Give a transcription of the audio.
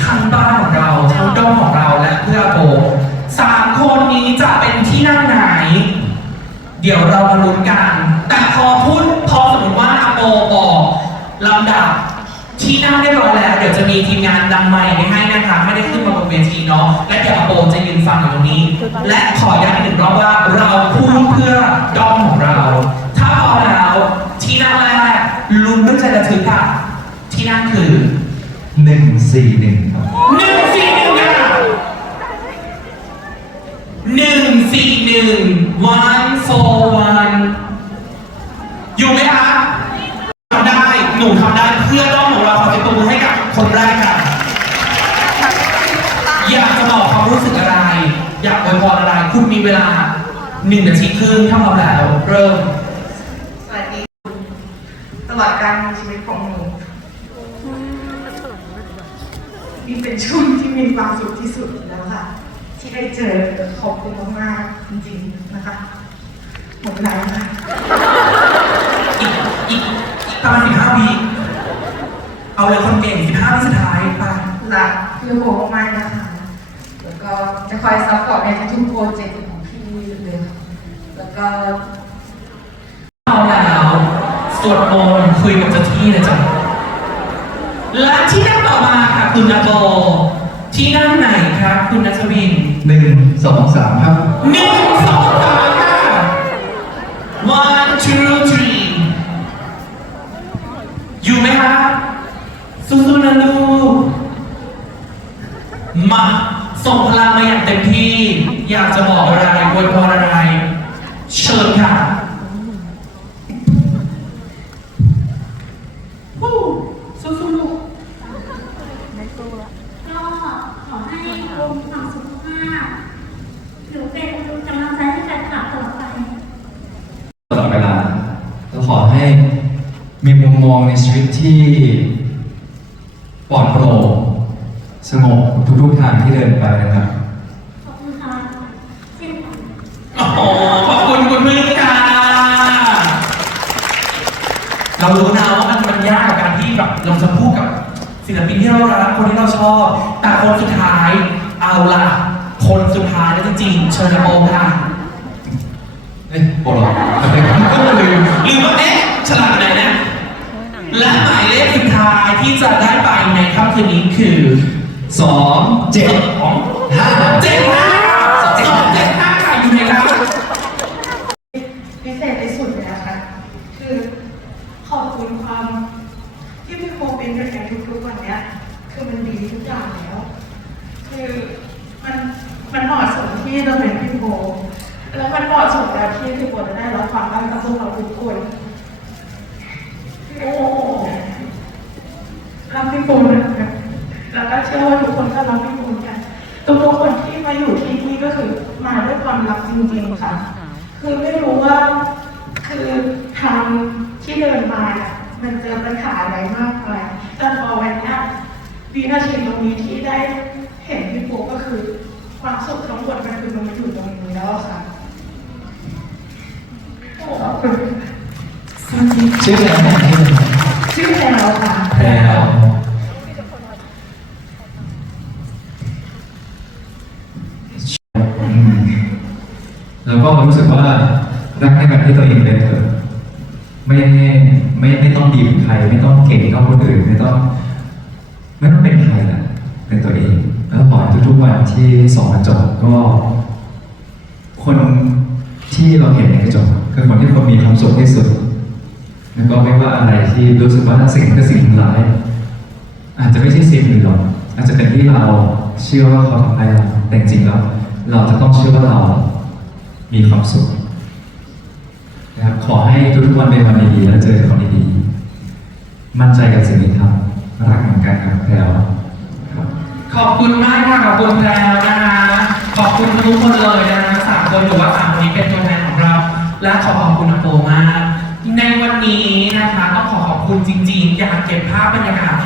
ทั้งบ้านของเราทั้งด้อมของเราและเพื่ออโปสามคนนี้จะเป็นที่นั่งไหน เดี๋ยวเรามาลุ้นกัน แต่พอพูดพอสมมติว่าอาโปบอกลำดับที่นั่งเรียบร้อยแล้ว เดี๋ยวจะมีทีมงานนำไมค์ไปให้นะคะ ไม่ได้ขึ้นมาบนเวทีเนาะและเดี๋ยวอาโปจะยืนฟังอยู่ตรงนี้ และขอย้ำอีกหนึ่งรอบว่าเราพูดเพื่อด้อมของเรา ถ้าพร้อมแล้วที่นั่งแรกลุ้นด้วยใจระทึกค่ะที่นั่งคือ หนึ่งสี่หนึ่งครับหนึ่งสี่หนึ่งค่ะหนึ่งสี่หนึ่ง one four one อยู่ไหมคะทำได้ หนูทำได้เพื่อด้อมของเราขอเสียงปรบมือให้กับคนแรกค่ะอยากจะบอกความรู้สึกอะไร อยากอวยพรอะไร คุณมีเวลาหนึ่งนาทีครึ่งถ้าพร้อมแล้ว เริ่ม สวัสดีตลอดการมีชีวิตของห นูนี่เป็นช่วงที่มีความสุขที่สุดแล้วค่ะ ที่ได้เจอขอบคุณมากๆจริงๆนะคะหมดเวลาแล้วค่ะอีกอีกอีกประมาณสิบห้าวิเอาเลยคนเก่งสิบห้าวิสุดท้ายไปรักพี่โบมากๆนะคะ แล้วก็จะคอยซัพพอร์ตในทุกๆโปรเจกต์ของพี่เลยค่ะแล้วก็เอาแล้วสวดมนต์คุยกับเจ้าที่เลยจ้ะและที่นั่งต่อมา ค่ะคุณนาโบ ที่นั่งไหนครับ คุณนัชวินหนึ่งสองสามครับหนึ่งสองสามค่ะ one two three อยู่ไหมคะสู้ๆนะลูกมาส่งพลังมาอย่างเต็มที่ อยากจะบอกอะไรอวยพรอะไร เชิญค่ะ มีมุมมองในชีวิตที่ปลอดโปร่งสงบทุกๆทางที่เดินไปนะครับ ขอบคุณค่ะเช่นกันโอ้โหขอบคุณคุณพึ่งค่ะเรารู้นะว่ามันมันยากกับการที่แบบเราจะพูดกับศิลปินที่เรารักคนที่เราชอบ แต่คนสุดท้ายเอาล่ะคนสุดท้ายแล้วจริงๆเชิญนะโอมค่ะเอ้ยโปรหรอไม่เป็นไรลืมลืมว่าเอ๊ะ ที่จะได้ไปในค่ำคืนนี้คือสองเจ็ดสองห้าเจ็ดห้าสองเจ็ดห้าค่ะอยู่ไหนครับพิเศษที่สุดเลยนะคะคือขอบคุณความที่พี่โคเป็นด้วยกันทุกๆวันเนี้ยคือมันดีทุกอย่างแล้ว คือมันมันเหมาะสมที่เราเป็นพี่โคแล้วมันเหมาะสมแล้วที่พี่โคจะได้รับความรักจากพวกเราทุกคนโอ้ รักพี่โคนะคะ แล้วก็เชื่อว่าทุกคนก็รักพี่โคเหมือนกัน ทุกๆคนที่มาอยู่ที่นี่ก็คือมาด้วยความรักจริงๆค่ะ คือไม่รู้ว่าคือทางที่เดินมาเนี่ยมันเจอปัญหาอะไรมากมายแต่พอวันเนี้ยวินาทีตรงนี้ที่ได้เห็นพี่ปูก็คือความสุขทั้งหมดมันคือมันมาอยู่ตรงนี้แล้วอะค่ะโอ้ขอบคุณ ชื่อแพรวชื่ แล้วก็รู้สึกว่ารักในแบบที่ตัวเองเป็นเถอะไม่ไม่ไม่ต้องดีเหมือนใคร ไม่ต้องเก่งเท่าคนอื่นไม่ต้อง ไม่ต้องเป็นใครแหละเป็นตัวเอง แล้วขอให้ทุกๆวันที่สองกระจกก็ คนที่เราเห็นในกระจกคือคนที่คนมีความสุขที่สุด แล้วก็ไม่ว่าอะไรที่รู้สึกว่าสิ่งนั้นคือสิ่งร้ายอาจจะไม่ใช่สิ่งอื่นหรอกอาจจะเป็นที่เราเชื่อว่าเขาทำร้ายเราแต่จริงแล้ว เราจะต้องเชื่อว่าเรา มีความสุขนะครับขอให้ทุกๆวันเป็นวันดีๆและเจอแต่คนดีๆมั่นใจกับสิ่งที่ทำรักเหมือนกันครับแพลวครับขอบคุณมากค่ะขอบคุณแพรวนะคะขอบคุณทุกคนเลยนะคะสามคนหรือว่าสามคนนี้เป็นตัวแทนของเรา และขอขอบคุณอาโปมากในวันนี้นะคะต้องขอขอบคุณจริงๆ อยากเก็บภาพบรรยากาศ